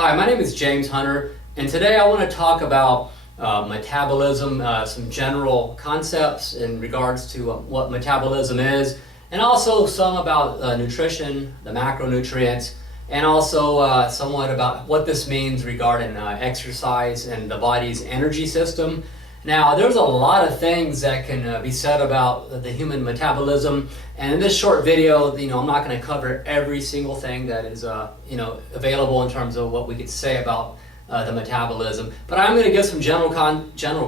Hi, my name is James Hunter, and today I want to talk about metabolism, some general concepts in regards to what metabolism is, and also some about nutrition, the macronutrients, and also somewhat about what this means regarding exercise and the body's energy system. Now, there's a lot of things that can be said about the human metabolism, and in this short video, I'm not going to cover every single thing that is, available in terms of what we could say about the metabolism. But I'm going to give some general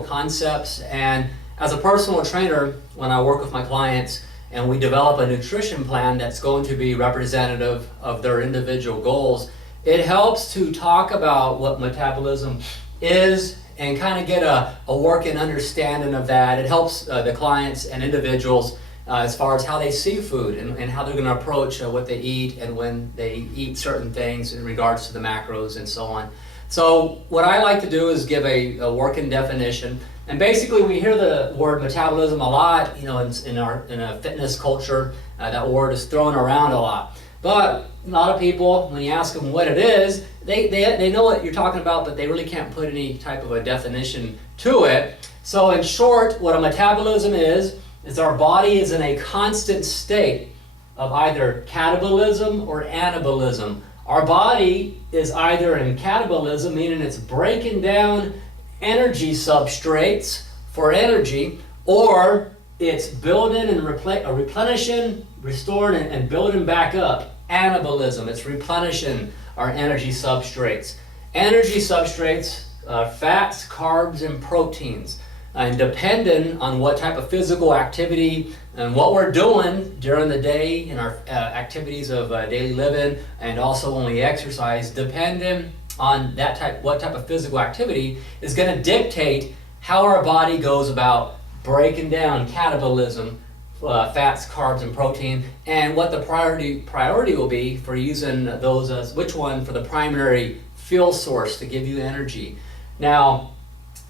concepts, and as a personal trainer, when I work with my clients and we develop a nutrition plan that's going to be representative of their individual goals, it helps to talk about what metabolism is and kind of get a working understanding of that. It helps the clients and individuals as far as how they see food and how they're going to approach what they eat and when they eat certain things in regards to the macros and so on. So what I like to do is give a working definition. And basically we hear the word metabolism a lot, in a fitness culture. That word is thrown around a lot. But a lot of people, when you ask them what it is, they know what you're talking about, but they really can't put any type of a definition to it. So in short, what a metabolism is our body is in a constant state of either catabolism or anabolism. Our body is either in catabolism, meaning it's breaking down energy substrates for energy, or it's building and replenishing, restoring, and building back up. Anabolism, it's replenishing our energy substrates. Energy substrates are fats, carbs, and proteins. And depending on what type of physical activity and what we're doing during the day in our activities of daily living, and also when we exercise, depending on what type of physical activity is going to dictate how our body goes about breaking down catabolism, fats, carbs, and protein, and what the priority will be for using those as which one for the primary fuel source to give you energy. Now,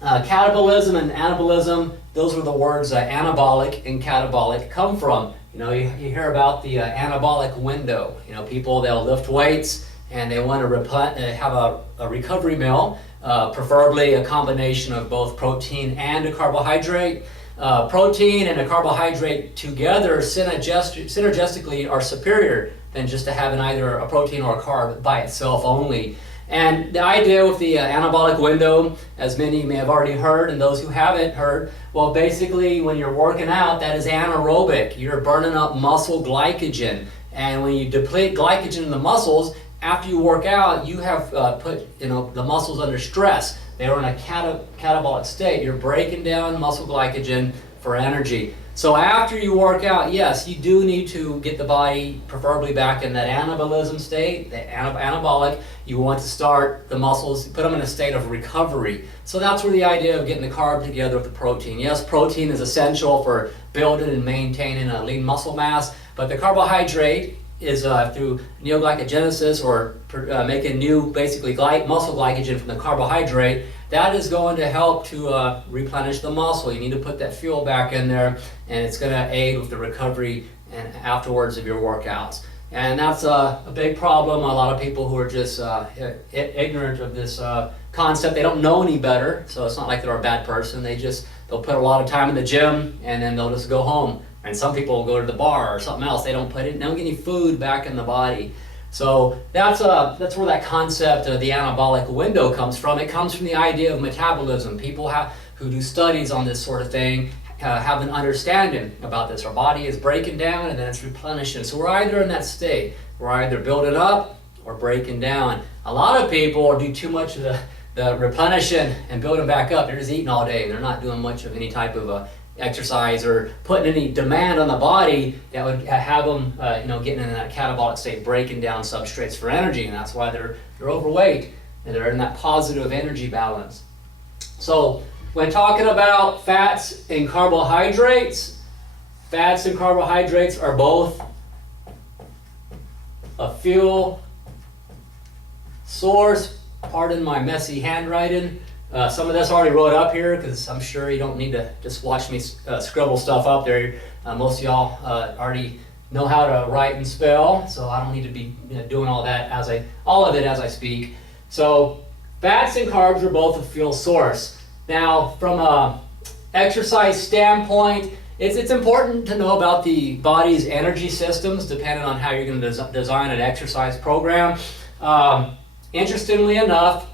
catabolism and anabolism, those are the words anabolic and catabolic come from. You hear about the anabolic window. People, they'll lift weights and they want to have a recovery meal, preferably a combination of both protein and a carbohydrate. Protein and a carbohydrate together synergistically are superior than just to having either a protein or a carb by itself only. And the idea with the anabolic window, as many may have already heard, and those who haven't heard, well, basically when you're working out, that is anaerobic. You're burning up muscle glycogen. And when you deplete glycogen in the muscles, after you work out, you have put the muscles under stress. They are in a catabolic state. You're breaking down muscle glycogen for energy. So after you work out, yes, you do need to get the body preferably back in that anabolism state, the anabolic. You want to start the muscles, put them in a state of recovery. So that's where the idea of getting the carb together with the protein. Yes, protein is essential for building and maintaining a lean muscle mass, but the carbohydrate is through neoglycogenesis, or making new muscle glycogen from the carbohydrate. That is going to help to replenish the muscle. You need to put that fuel back in there, and it's going to aid with the recovery and afterwards of your workauts. And that's a big problem. A lot of people who are just ignorant of this concept, they don't know any better. So it's not like they're a bad person. They'll put a lot of time in the gym and then they'll just go home. And some people will go to the bar or something else. They don't get any food back in the body. So that's where that concept of the anabolic window comes from. It comes from the idea of metabolism. People who do studies on this sort of thing have an understanding about this. Our body is breaking down and then it's replenishing. So we're either in that state. We're either building up or breaking down. A lot of people do too much of the replenishing and building back up. They're just eating all day. They're not doing much of any type of exercise or putting any demand on the body that would have them getting in that catabolic state, breaking down substrates for energy, and that's why they're overweight and they're in that positive energy balance. So when talking about fats and carbohydrates are both a fuel source. Pardon my messy handwriting. Some of this I already wrote up here because I'm sure you don't need to just watch me scribble stuff up there. Most of y'all already know how to write and spell, so I don't need to be doing all of it as I speak. So fats and carbs are both a fuel source. Now, from a exercise standpoint, it's important to know about the body's energy systems depending on how you're going to design an exercise program. Interestingly enough,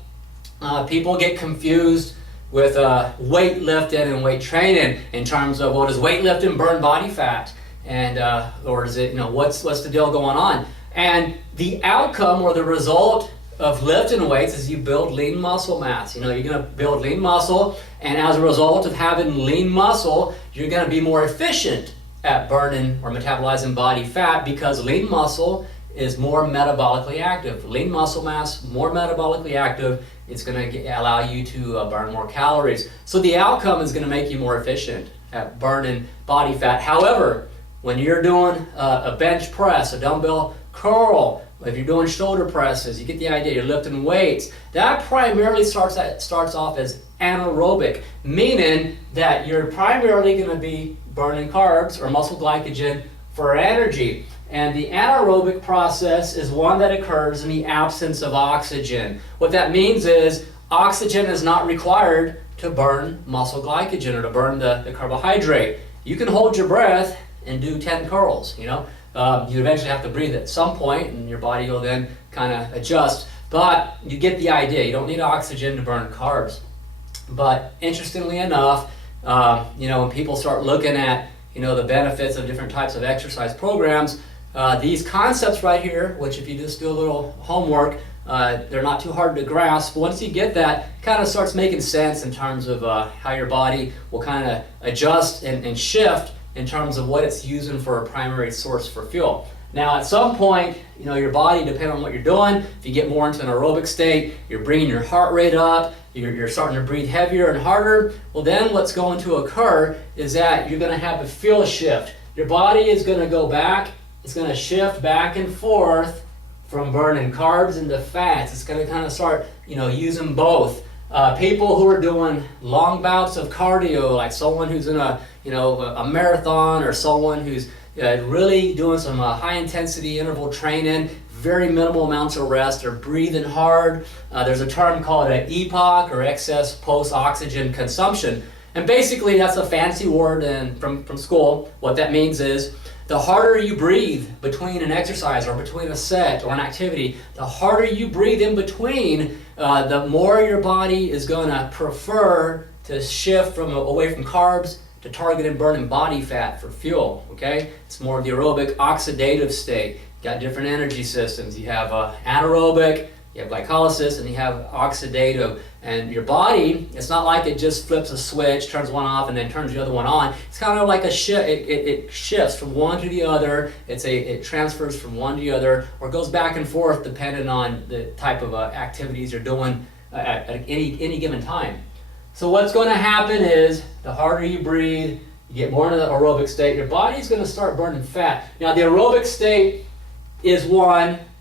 people get confused with weightlifting and weight training in terms of, well, does weightlifting burn body fat? And or is it, what's the deal going on? And the outcome or the result of lifting weights is you build lean muscle mass. You're going to build lean muscle, and as a result of having lean muscle, you're going to be more efficient at burning or metabolizing body fat because lean muscle is more metabolically active. Lean muscle mass, more metabolically active, it's going to allow you to burn more calories. So the outcome is going to make you more efficient at burning body fat. However, when you're doing a bench press, a dumbbell curl, if you're doing shoulder presses, you get the idea, you're lifting weights, that primarily starts off as anaerobic, meaning that you're primarily going to be burning carbs or muscle glycogen for energy. And the anaerobic process is one that occurs in the absence of oxygen. What that means is oxygen is not required to burn muscle glycogen or to burn the carbohydrate. You can hold your breath and do 10 curls, You eventually have to breathe at some point, and your body will then kind of adjust. But you get the idea. You don't need oxygen to burn carbs. But interestingly enough, when people start looking at the benefits of different types of exercise programs, these concepts right here, which if you just do a little homework, they're not too hard to grasp. Once you get that, it kind of starts making sense in terms of how your body will kind of adjust and shift in terms of what it's using for a primary source for fuel. Now, at some point, your body, depending on what you're doing, if you get more into an aerobic state, you're bringing your heart rate up, you're starting to breathe heavier and harder, well then what's going to occur is that you're going to have a fuel shift. Your body is going to go back, it's going to shift back and forth from burning carbs into fats. It's going to kind of start, using both. People who are doing long bouts of cardio, like someone who's in a marathon, or someone who's really doing some high intensity interval training, very minimal amounts of rest, or breathing hard. There's a term called an EPOC, or excess post-oxygen consumption. And basically that's a fancy word from school. What that means is the harder you breathe between an exercise or between a set or an activity, the harder you breathe in between, the more your body is going to prefer to shift away from carbs to target and burning body fat for fuel. Okay, it's more of the aerobic oxidative state. You got different energy systems. You have anaerobic, you have glycolysis, and you have oxidative. And your body, it's not like it just flips a switch, turns one off, and then turns the other one on. It's kind of like a shift. It shifts from one to the other. It transfers from one to the other, or goes back and forth depending on the type of activities you're doing at any given time. So what's going to happen is the harder you breathe, you get more into the aerobic state, your body's going to start burning fat. Now the aerobic state is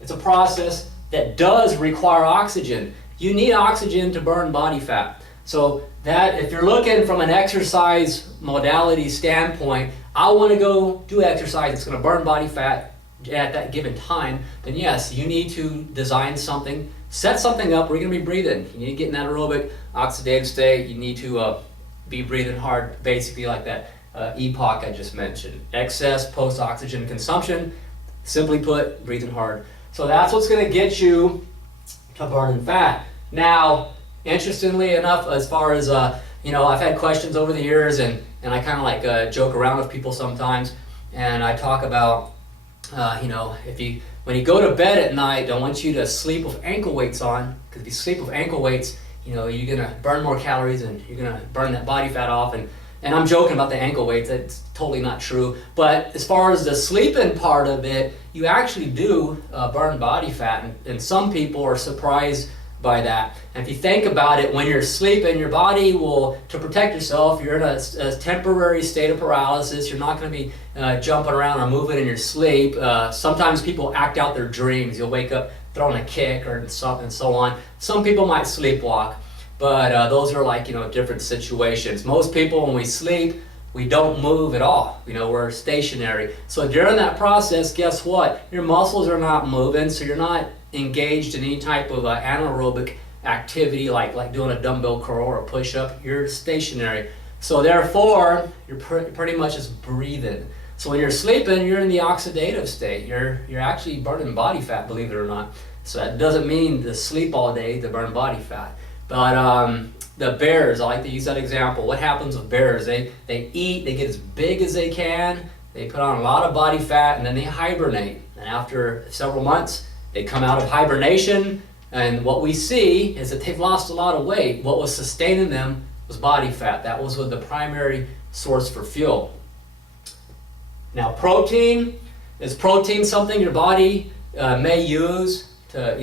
it's a process that does require oxygen. You need oxygen to burn body fat. So that if you're looking from an exercise modality standpoint, I want to go do exercise that's going to burn body fat at that given time, then yes, you need to design something, set something up where you're going to be breathing. You need to get in that aerobic oxidative state. You need to be breathing hard, basically like that EPOC I just mentioned. Excess post-oxygen consumption, simply put, breathing hard. So that's what's going to get you to burning fat. Now, interestingly enough, as far as, I've had questions over the years, and I kind of like joke around with people sometimes, and I talk about, when you go to bed at night, I want you to sleep with ankle weights on, because if you sleep with ankle weights, you're going to burn more calories and you're going to burn that body fat off. And I'm joking about the ankle weights, that's totally not true. But as far as the sleeping part of it, you actually do burn body fat, and some people are surprised by that. And if you think about it, when you're sleeping, your body will, to protect yourself, you're in a temporary state of paralysis. You're not going to be jumping around or moving in your sleep. Sometimes people act out their dreams. You'll wake up throwing a kick and so on. Some people might sleepwalk, but those are like, different situations. Most people, when we sleep, we don't move at all. We're stationary. So during that process, guess what? Your muscles are not moving, so you're not engaged in any type of anaerobic activity like doing a dumbbell curl or a push-up. You're stationary. So therefore, you're pretty much just breathing. So when you're sleeping, you're in the oxidative state. You're actually burning body fat, believe it or not. So that doesn't mean to sleep all day to burn body fat. But the bears, I like to use that example. What happens with bears? They eat, they get as big as they can, they put on a lot of body fat, and then they hibernate. And after several months, they come out of hibernation, and what we see is that they've lost a lot of weight. What was sustaining them was body fat. That was the primary source for fuel. Now, protein, is protein something your body may use to,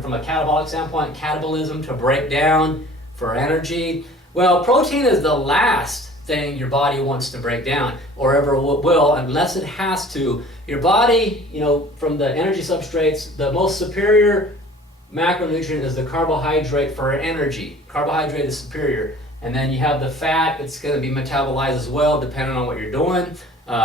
from a catabolic standpoint, catabolism, to break down for energy? Well, protein is the last thing your body wants to break down, or ever will, unless it has to. Your body, from the energy substrates, the most superior macronutrient is the carbohydrate for energy. Carbohydrate is superior. And then you have the fat that's going to be metabolized as well, depending on what you're doing.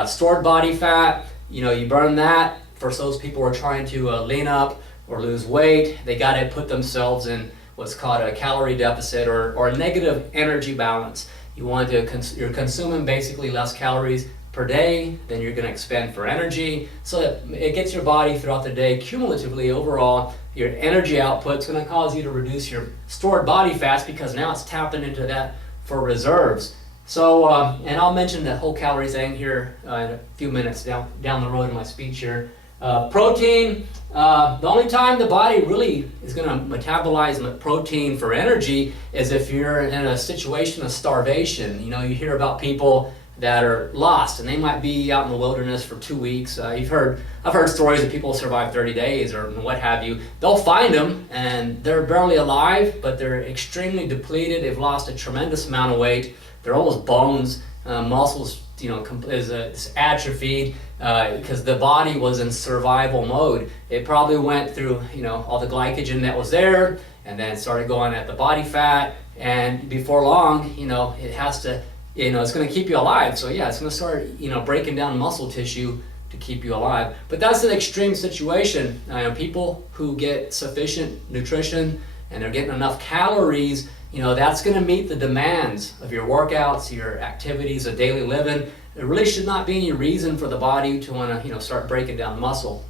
Stored body fat, you burn that. For those people who are trying to lean up or lose weight, they got to put themselves in what's called a calorie deficit or a negative energy balance. You want to you're consuming basically less calories per day than you're going to expend for energy, so that it gets your body throughout the day. Cumulatively, overall, your energy output is going to cause you to reduce your stored body fats, because now it's tapping into that for reserves. So, and I'll mention the whole calorie thing here in a few minutes down the road in my speech here. Protein, the only time the body really is going to metabolize protein for energy is if you're in a situation of starvation. You hear about people that are lost, and they might be out in the wilderness for 2 weeks. I've heard stories of people survive 30 days or what have you. They'll find them, and they're barely alive, but they're extremely depleted. They've lost a tremendous amount of weight. They're almost bones. Muscles, is atrophied because the body was in survival mode. It probably went through, all the glycogen that was there, and then started going at the body fat. And before long, it has to. It's going to keep you alive. So yeah, it's going to start, breaking down muscle tissue to keep you alive. But that's an extreme situation. People who get sufficient nutrition and they're getting enough calories, that's going to meet the demands of your workouts, your activities of daily living. There really should not be any reason for the body to want to, start breaking down muscle.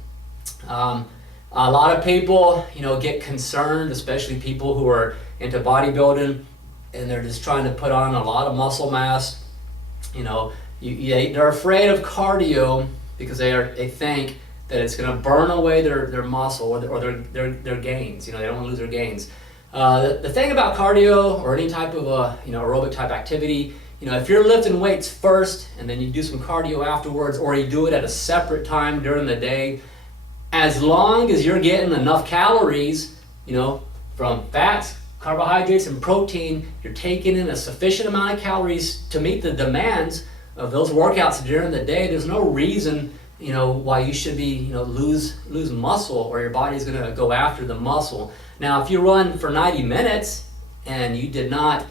A lot of people, get concerned, especially people who are into bodybuilding, and they're just trying to put on a lot of muscle mass. They're afraid of cardio because they think that it's going to burn away their muscle or their gains. They don't want to lose their gains. The thing about cardio or any type of aerobic type activity, if you're lifting weights first and then you do some cardio afterwards, or you do it at a separate time during the day, as long as you're getting enough calories, from fats, carbohydrates, and protein, you're taking in a sufficient amount of calories to meet the demands of those workouts during the day. There's no reason, why you should be, lose muscle, or your body's going to go after the muscle. Now, if you run for 90 minutes and you did not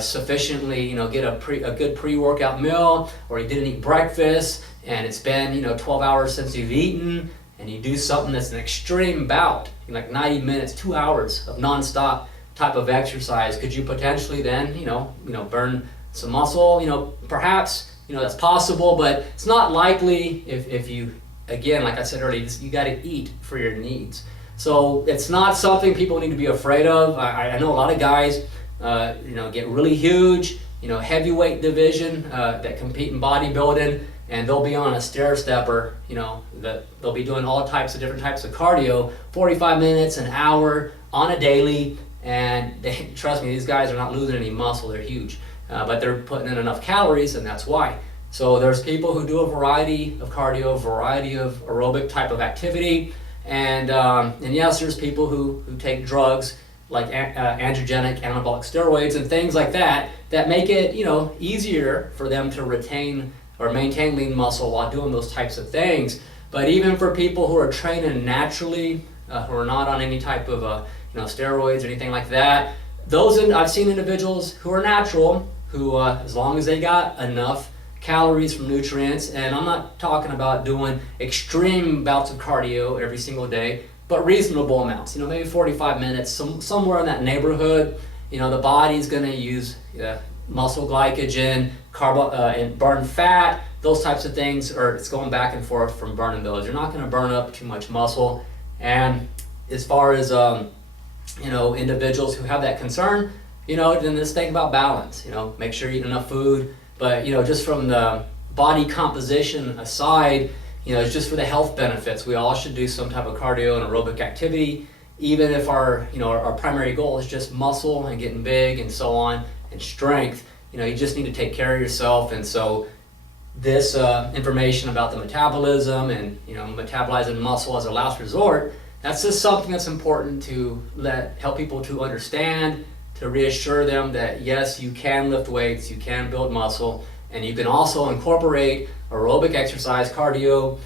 sufficiently, get a good pre-workout meal, or you didn't eat breakfast, and it's been, 12 hours since you've eaten, and you do something that's an extreme bout, like 90 minutes, 2 hours of nonstop type of exercise, could you potentially then, burn some muscle? Perhaps, that's possible, but it's not likely if you, again, like I said earlier, you got to eat for your needs. So it's not something people need to be afraid of. I know a lot of guys, get really huge, heavyweight division that compete in bodybuilding, and they'll be on a stair stepper, that they'll be doing all different types of cardio, 45 minutes, an hour on a daily. And trust me, these guys are not losing any muscle. They're huge, but they're putting in enough calories, and that's why. So there's people who do a variety of cardio, a variety of aerobic type of activity, and yes, there's people who take drugs like androgenic anabolic steroids and things like that make it easier for them to retain or maintain lean muscle while doing those types of things. But even for people who are training naturally, who are not on any type of steroids or anything like that, I've seen individuals who are natural, who as long as they got enough calories from nutrients, and I'm not talking about doing extreme bouts of cardio every single day, but reasonable amounts. Maybe 45 minutes, somewhere in that neighborhood. The body's going to use muscle glycogen, and burn fat, those types of things, or it's going back and forth from burning those. You're not going to burn up too much muscle. And as far as individuals who have that concern, then just think about balance. Make sure you eat enough food. But just from the body composition aside, it's just for the health benefits. We all should do some type of cardio and aerobic activity, even if our primary goal is just muscle and getting big and so on, and strength. You just need to take care of yourself. And so this information about the metabolism and metabolizing muscle as a last resort, that's just something that's important to help people to understand, to reassure them that yes, you can lift weights, you can build muscle, and you can also incorporate aerobic exercise, cardio,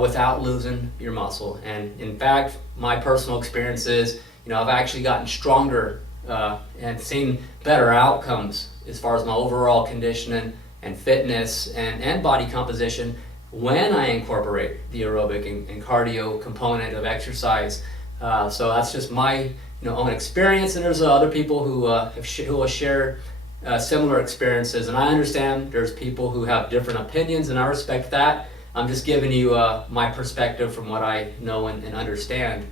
without losing your muscle. And in fact, my personal experience is, I've actually gotten stronger and seen better outcomes as far as my overall conditioning and fitness and body composition when I incorporate the aerobic and cardio component of exercise. So that's just my own experience, and there's other people who will share similar experiences, and I understand there's people who have different opinions, and I respect that. I'm just giving you my perspective from what I know and understand.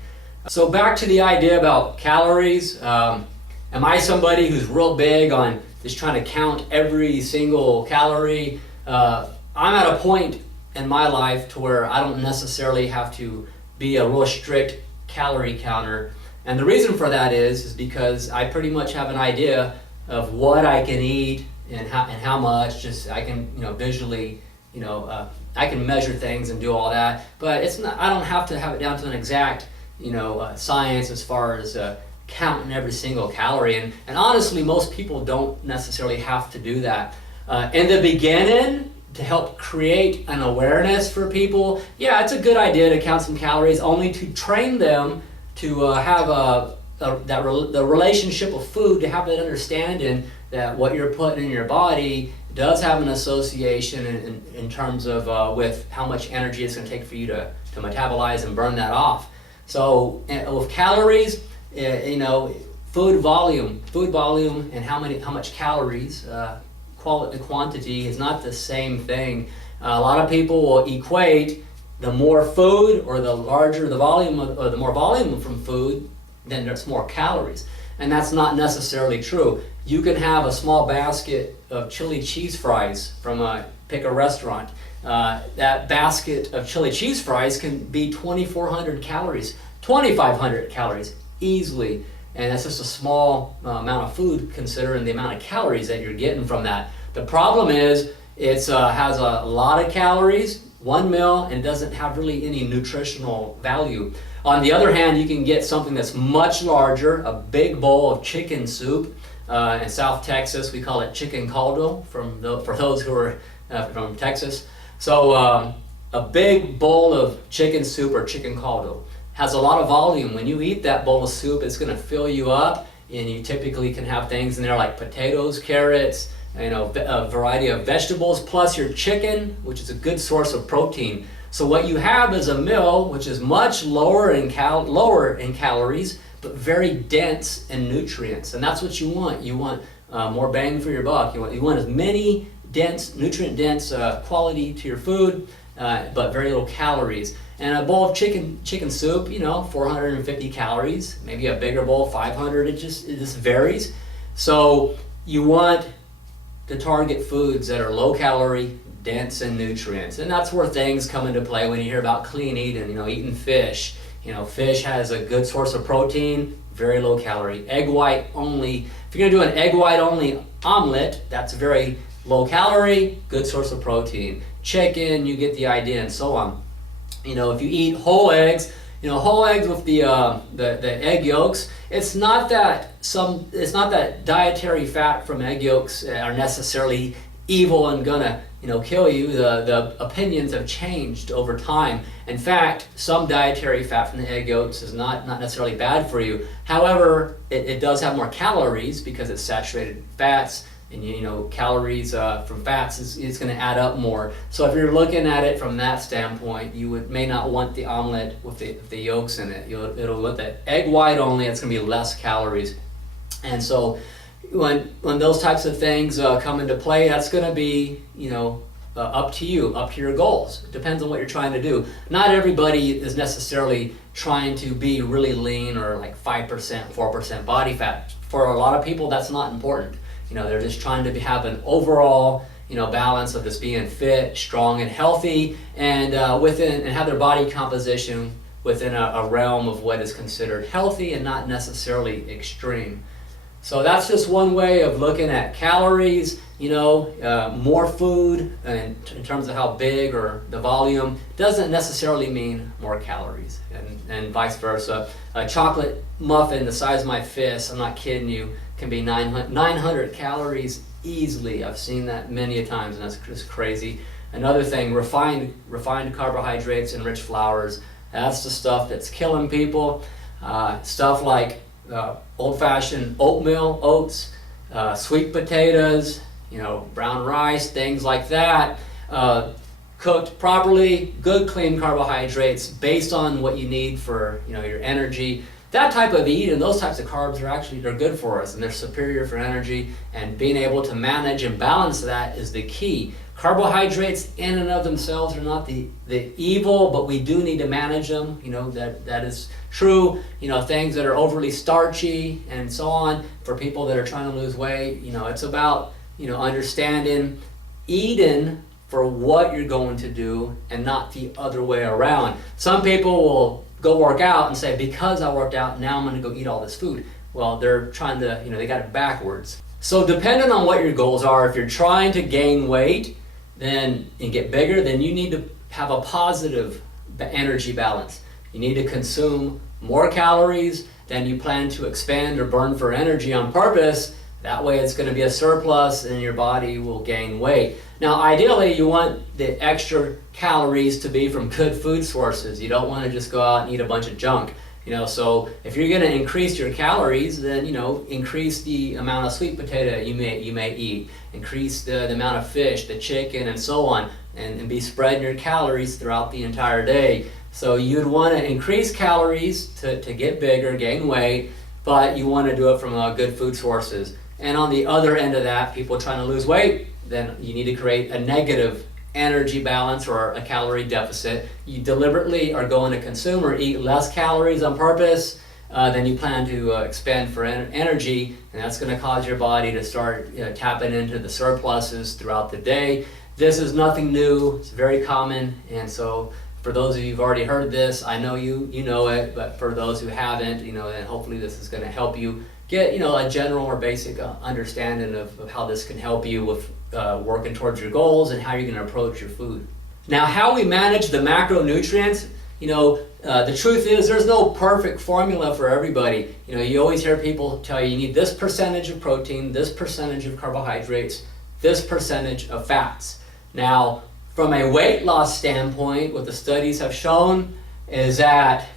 So back to the idea about calories. Am I somebody who's real big on just trying to count every single calorie? I'm at a point in my life to where I don't necessarily have to be a real strict calorie counter. And the reason for that is because I pretty much have an idea of what I can eat and how much. Just I can visually I can measure things and do all that, but it's not. I don't have to have it down to an exact science as far as counting every single calorie. And honestly, most people don't necessarily have to do that. In the beginning, to help create an awareness for people, yeah, it's a good idea to count some calories, only to train them to have the relationship of food, to have that understanding that what you're putting in your body does have an association in terms of with how much energy it's going to take for you to metabolize and burn that off. So with calories, food volume and how much calories, quantity is not the same thing. A lot of people will equate the more food or the larger the volume or the more volume from food, then there's more calories. And that's not necessarily true. You can have a small basket of chili cheese fries from pick a restaurant. That basket of chili cheese fries can be 2,400 calories, 2,500 calories easily. And that's just a small amount of food considering the amount of calories that you're getting from that. The problem is it has a lot of calories, one meal, and doesn't have really any nutritional value. On the other hand, you can get something that's much larger, a big bowl of chicken soup. In South Texas, we call it chicken caldo for those who are from Texas. So a big bowl of chicken soup or chicken caldo has a lot of volume. When you eat that bowl of soup, it's going to fill you up, and you typically can have things in there like potatoes, carrots, a variety of vegetables, plus your chicken, which is a good source of protein. So what you have is a meal which is much lower in calories, but very dense in nutrients, and that's what you want. You want more bang for your buck. You want as many nutrient-dense quality to your food, but very little calories. And a bowl of chicken soup, 450 calories. Maybe a bigger bowl, 500. It just varies. So you want to target foods that are low calorie, dense in nutrients, and that's where things come into play when you hear about clean eating. Eating fish. Fish has a good source of protein, very low calorie. Egg white only. If you're gonna do an egg white only omelet, that's very low calorie, good source of protein. Chicken, you get the idea, and so on. If you eat whole eggs, whole eggs with the egg yolks, it's not that dietary fat from egg yolks are necessarily evil and gonna kill you. The opinions have changed over time. In fact, some dietary fat from the egg yolks is not necessarily bad for you. However, it does have more calories because it's saturated fats and calories from fats is going to add up more. So if you're looking at it from that standpoint, you may not want the omelet with the yolks in it. It'll with the egg white only. It's going to be less calories. And so when those types of things come into play, that's going to be up to you, up to your goals. It depends on what you're trying to do. Not everybody is necessarily trying to be really lean or like 5%, 4% body fat. For a lot of people, that's not important. They're just trying to have an overall, balance of just being fit, strong, and healthy, and and have their body composition within a realm of what is considered healthy and not necessarily extreme. So that's just one way of looking at calories. More food in terms of how big or the volume doesn't necessarily mean more calories, and vice versa. A chocolate muffin the size of my fist, I'm not kidding you, can be 900 calories easily. I've seen that many a times, and that's just crazy. Another thing, refined carbohydrates and rich flours. That's the stuff that's killing people. Stuff like old-fashioned oatmeal, oats, sweet potatoes, brown rice, things like that, cooked properly, good clean carbohydrates based on what you need for your energy. That type of eat and those types of carbs they're good for us, and they're superior for energy, and being able to manage and balance that is the key. Carbohydrates in and of themselves are not the evil, but we do need to manage them. That is true. Things that are overly starchy and so on, for people that are trying to lose weight, it's about understanding, eating for what you're going to do and not the other way around. Some people will go work out and say, because I worked out, now I'm going to go eat all this food. Well, they're trying to, they got it backwards. So depending on what your goals are, if you're trying to gain weight and get bigger, then you need to have a positive energy balance. You need to consume more calories than you plan to expend or burn for energy on purpose. That way it's going to be a surplus and your body will gain weight. Now, ideally, you want the extra calories to be from good food sources. You don't want to just go out and eat a bunch of junk. So if you're going to increase your calories, then, increase the amount of sweet potato you may eat. Increase the amount of fish, the chicken, and so on, and be spreading your calories throughout the entire day. So you'd want to increase calories to get bigger, gain weight, but you want to do it from good food sources. And on the other end of that, people trying to lose weight, then you need to create a negative energy balance or a calorie deficit. You deliberately are going to consume or eat less calories on purpose than you plan to expend for energy, and that's going to cause your body to start tapping into the surpluses throughout the day. This is nothing new. It's very common, and so for those of you who've already heard this, I know you know it, but for those who haven't, then hopefully this is going to help you get a general or basic understanding of how this can help you with working towards your goals and how you're going to approach your food. Now, how we manage the macronutrients, the truth is there's no perfect formula for everybody. You always hear people tell you need this percentage of protein, this percentage of carbohydrates, this percentage of fats. Now, from a weight loss standpoint, what the studies have shown is that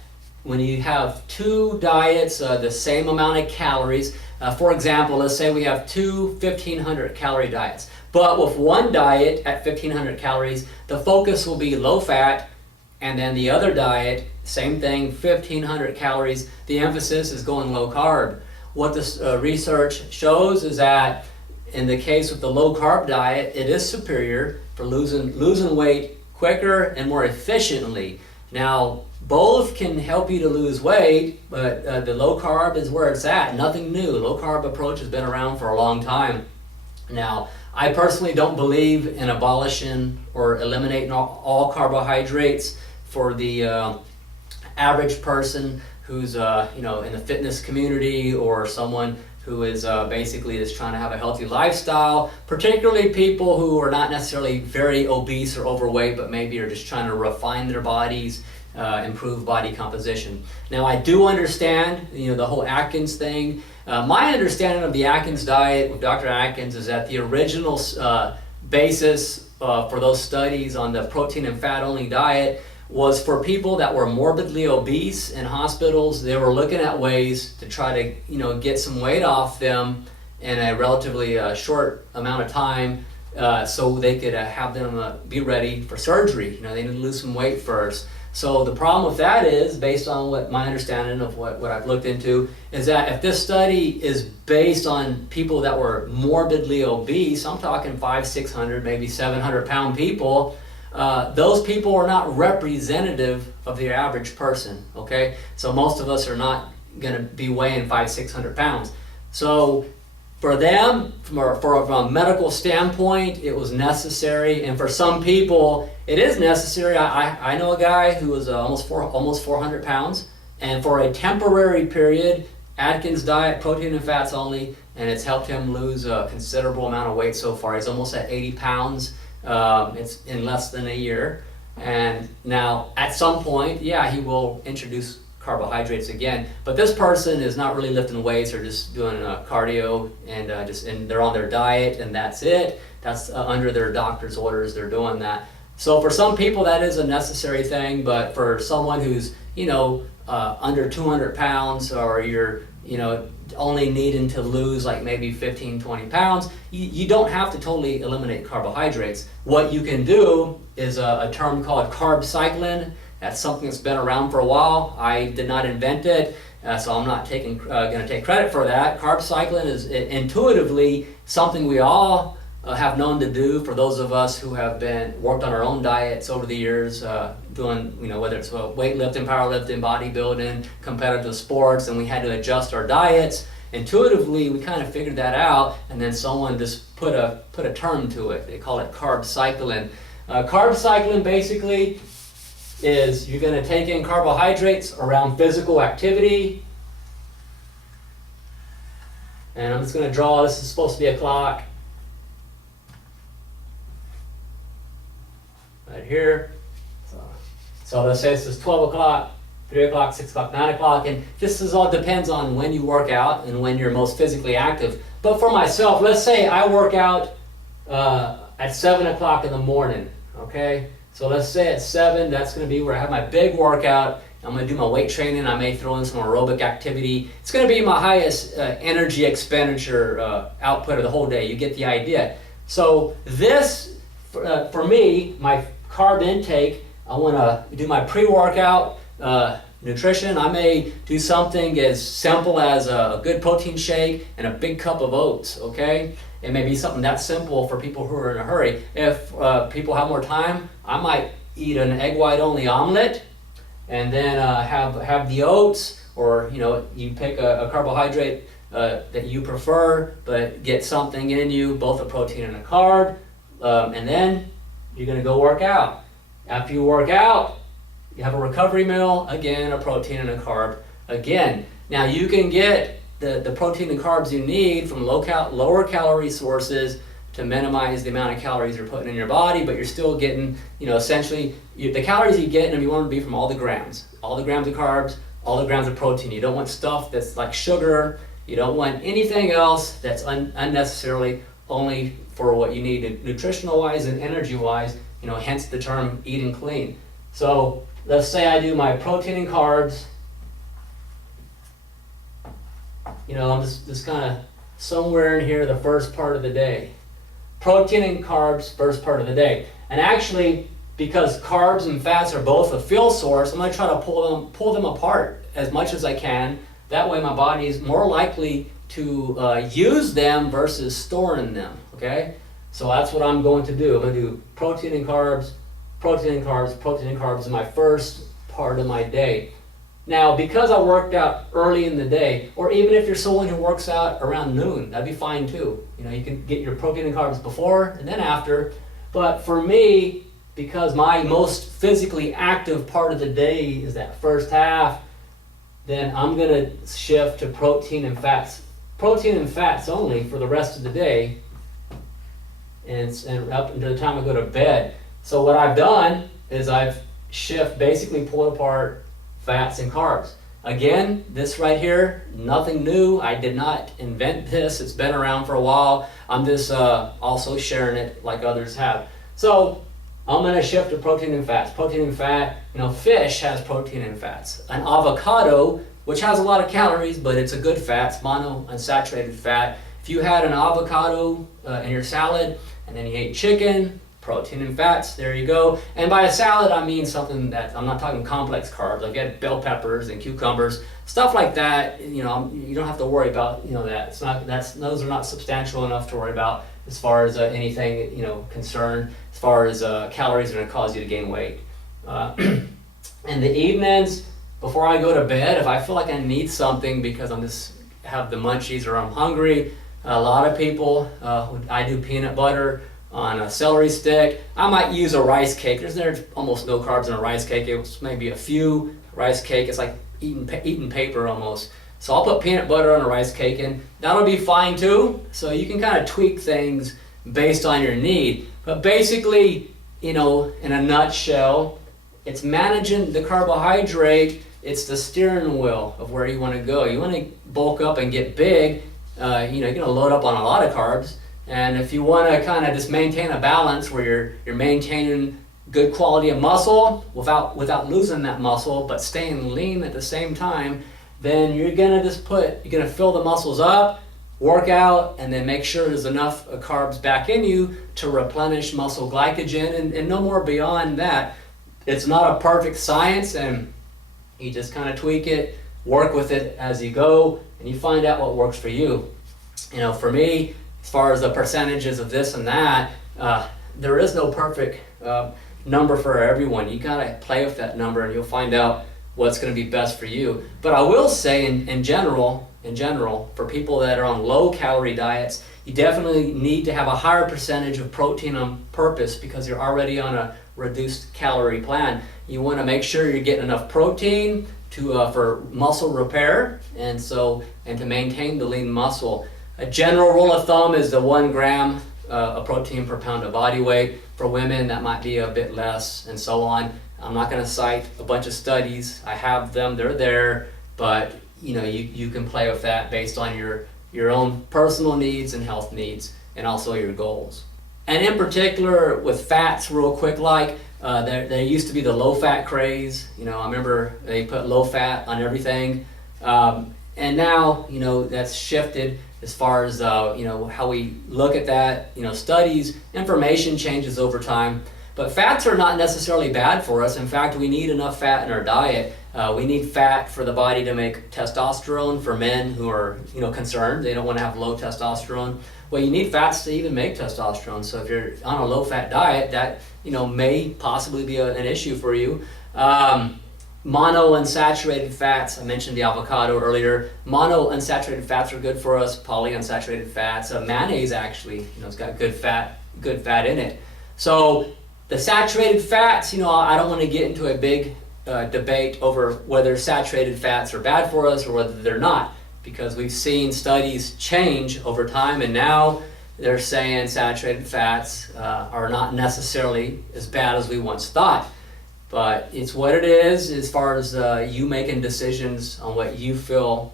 when you have two diets, the same amount of calories, for example, let's say we have two 1,500 calorie diets, but with one diet at 1,500 calories, the focus will be low fat, and then the other diet, same thing, 1,500 calories, the emphasis is going low carb. What this research shows is that in the case with the low carb diet, it is superior for losing weight quicker and more efficiently. Now, both can help you to lose weight, but the low carb is where it's at. Nothing new. Low carb approach has been around for a long time. Now, I personally don't believe in abolishing or eliminating all carbohydrates for the average person who's in the fitness community, or someone who is basically just trying to have a healthy lifestyle, particularly people who are not necessarily very obese or overweight, but maybe are just trying to refine their bodies, improve body composition. Now, I do understand, the whole Atkins thing. My understanding of the Atkins diet with Dr. Atkins is that the original basis for those studies on the protein and fat only diet was for people that were morbidly obese in hospitals. They were looking at ways to try to, get some weight off them in a relatively short amount of time, so they could have them be ready for surgery. They need to lose some weight first. So the problem with that is, based on what my understanding of what I've looked into, is that if this study is based on people that were morbidly obese, I'm talking 500, 600, maybe 700 pound people, those people are not representative of the average person, okay? So most of us are not gonna be weighing 500, 600 pounds. So for them, from a medical standpoint, it was necessary, and for some people, it is necessary. I know a guy who was almost 400 pounds, and for a temporary period, Atkins diet, protein and fats only, and it's helped him lose a considerable amount of weight so far. He's almost at 80 pounds. It's in less than a year, and now at some point, yeah, he will introduce carbohydrates again, but this person is not really lifting weights or just doing cardio, and they're on their diet, and that's it. That's under their doctor's orders, they're doing that. So for some people that is a necessary thing, but for someone who's under 200 pounds, or you're only needing to lose like maybe 15, 20 pounds, you don't have to totally eliminate carbohydrates. What you can do is a term called carb cycling. That's something that's been around for a while. I did not invent it, so I'm not going to take credit for that. Carb cycling is intuitively something we all have known to do. For those of us who have worked on our own diets over the years, doing whether it's weightlifting, powerlifting, bodybuilding, competitive sports, and we had to adjust our diets. Intuitively, we kind of figured that out, and then someone just put a term to it. They call it carb cycling. Carb cycling basically is you're going to take in carbohydrates around physical activity. And I'm just going to draw, this is supposed to be a clock. Right here. So let's say this is 12 o'clock, 3 o'clock, 6 o'clock, 9 o'clock, and this all depends on when you work out and when you're most physically active. But for myself, let's say I work out at 7 o'clock in the morning, okay? So let's say at 7, that's going to be where I have my big workout. I'm going to do my weight training. I may throw in some aerobic activity. It's going to be my highest energy expenditure output of the whole day. You get the idea. So this, for me, my carb intake, I want to do my pre-workout nutrition. I may do something as simple as a good protein shake and a big cup of oats, okay? It may be something that simple for people who are in a hurry. If people have more time, I might eat an egg white only omelet, and then have the oats, or you pick a carbohydrate that you prefer, but get something in you, both a protein and a carb, and then you're going to go work out. After you work out, you have a recovery meal, again a protein and a carb again. Now you can get the protein and carbs you need from lower calorie sources to minimize the amount of calories you're putting in your body, but you're still getting, essentially, the calories you get, and you want to be from all the grams of carbs, all the grams of protein. You don't want stuff that's like sugar. You don't want anything else that's unnecessarily only for what you need nutritional wise and energy wise, hence the term eating clean. So let's say I do my protein and carbs. I'm just kind of somewhere in here the first part of the day. Protein and carbs, first part of the day. And actually, because carbs and fats are both a fuel source, I'm going to try to pull them apart as much as I can. That way my body is more likely to use them versus storing them, okay? So that's what I'm going to do. I'm going to do protein and carbs, protein and carbs, protein and carbs in my first part of my day. Now, because I worked out early in the day, or even if you're someone who works out around noon, that'd be fine too. You can get your protein and carbs before and then after. But for me, because my most physically active part of the day is that first half, then I'm going to shift to protein and fats. Protein and fats only for the rest of the day, and up until the time I go to bed. So what I've done is I've basically pulled apart fats and carbs. Again, this right here, nothing new. I did not invent this. It's been around for a while. I'm just also sharing it like others have. So I'm going to shift to protein and fats. Protein and fat, fish has protein and fats. An avocado, which has a lot of calories, but it's a good fat, it's monounsaturated fat, if you had an avocado in your salad and then you ate chicken, protein and fats, there you go. And by a salad, I mean something that, I'm not talking complex carbs, like you had bell peppers and cucumbers, stuff like that. You don't have to worry about, that. Those are not substantial enough to worry about as far as anything, concerned, as far as calories are going to cause you to gain weight. In the evenings, before I go to bed, if I feel like I need something because I'm just have the munchies or I'm hungry, a lot of people, I do peanut butter on a celery stick. I might use a rice cake. There's almost no carbs in a rice cake. It's maybe a few rice cake. It's like eating paper almost. So I'll put peanut butter on a rice cake and that'll be fine too. So you can kind of tweak things based on your need. But basically, in a nutshell, it's managing the carbohydrate. It's the steering wheel of where you want to go. You want to bulk up and get big. You're going to load up on a lot of carbs. And if you want to kind of just maintain a balance where you're maintaining good quality of muscle without losing that muscle, but staying lean at the same time, then you're going to fill the muscles up, work out, and then make sure there's enough carbs back in you to replenish muscle glycogen and no more beyond that. It's not a perfect science, and you just kind of tweak it, work with it as you go, and you find out what works for you. For me, as far as the percentages of this and that, there is no perfect number for everyone. You gotta play with that number and you'll find out what's gonna be best for you. But I will say in general, for people that are on low calorie diets, you definitely need to have a higher percentage of protein on purpose because you're already on a reduced calorie plan. You wanna make sure you're getting enough protein for muscle repair and to maintain the lean muscle. A general rule of thumb is the 1 gram of protein per pound of body weight. For women, that might be a bit less, and so on. I'm not going to cite a bunch of studies. I have them; they're there, but you can play with that based on your own personal needs and health needs, and also your goals. And in particular, with fats, real quick, there used to be the low-fat craze. I remember they put low fat on everything, and now that's shifted. As far as how we look at that, studies, information changes over time. But fats are not necessarily bad for us. In fact, we need enough fat in our diet. We need fat for the body to make testosterone for men who are concerned. They don't want to have low testosterone. Well, you need fats to even make testosterone. So if you're on a low-fat diet, that may possibly be an issue for you. Monounsaturated fats, I mentioned the avocado earlier. Monounsaturated fats are good for us. Polyunsaturated fats, mayonnaise actually, it's got good fat in it. So the saturated fats, I don't want to get into a big debate over whether saturated fats are bad for us or whether they're not, because we've seen studies change over time, and now they're saying saturated fats are not necessarily as bad as we once thought. But it's what it is as far as you making decisions on what you feel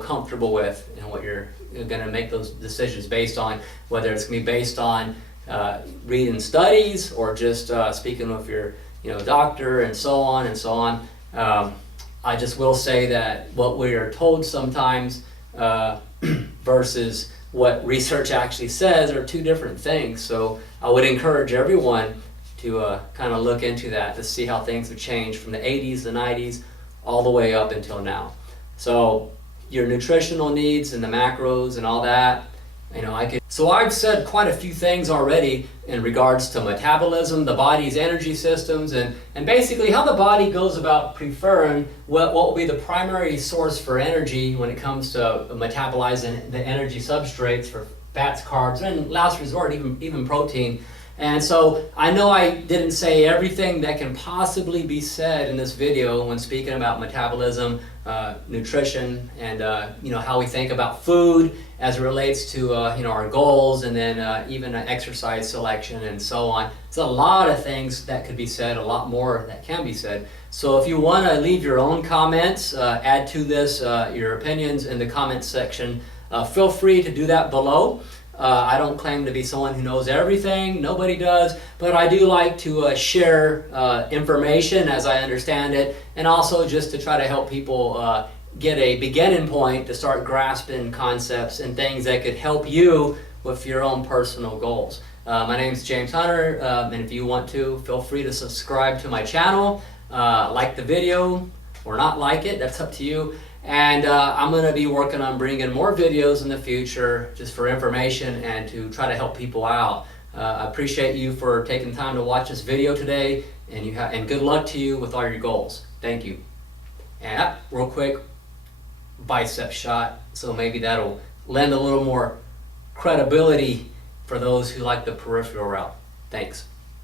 comfortable with and what you're going to make those decisions based on, whether it's going to be based on reading studies or just speaking with your doctor and so on and so on. I just will say that what we are told sometimes versus what research actually says are two different things. So I would encourage everyone to kind of look into that to see how things have changed from the 80s, the 90s, all the way up until now. So your nutritional needs and the macros and all that, So I've said quite a few things already in regards to metabolism, the body's energy systems, and basically how the body goes about preferring what will be the primary source for energy when it comes to metabolizing the energy substrates for fats, carbs, and last resort, even protein. And so I know I didn't say everything that can possibly be said in this video when speaking about metabolism, nutrition, and how we think about food as it relates to our goals, and then even exercise selection and so on. It's a lot of things that could be said, a lot more that can be said. So if you want to leave your own comments, add to this your opinions in the comments section, feel free to do that below. I don't claim to be someone who knows everything, nobody does, but I do like to share information as I understand it, and also just to try to help people get a beginning point to start grasping concepts and things that could help you with your own personal goals. My name is James Hunter, and if you want to, feel free to subscribe to my channel, like the video or not like it, that's up to you. And I'm going to be working on bringing more videos in the future just for information and to try to help people out. I appreciate you for taking time to watch this video today, and good luck to you with all your goals. Thank you. And real quick, bicep shot, so maybe that'll lend a little more credibility for those who like the peripheral route. Thanks.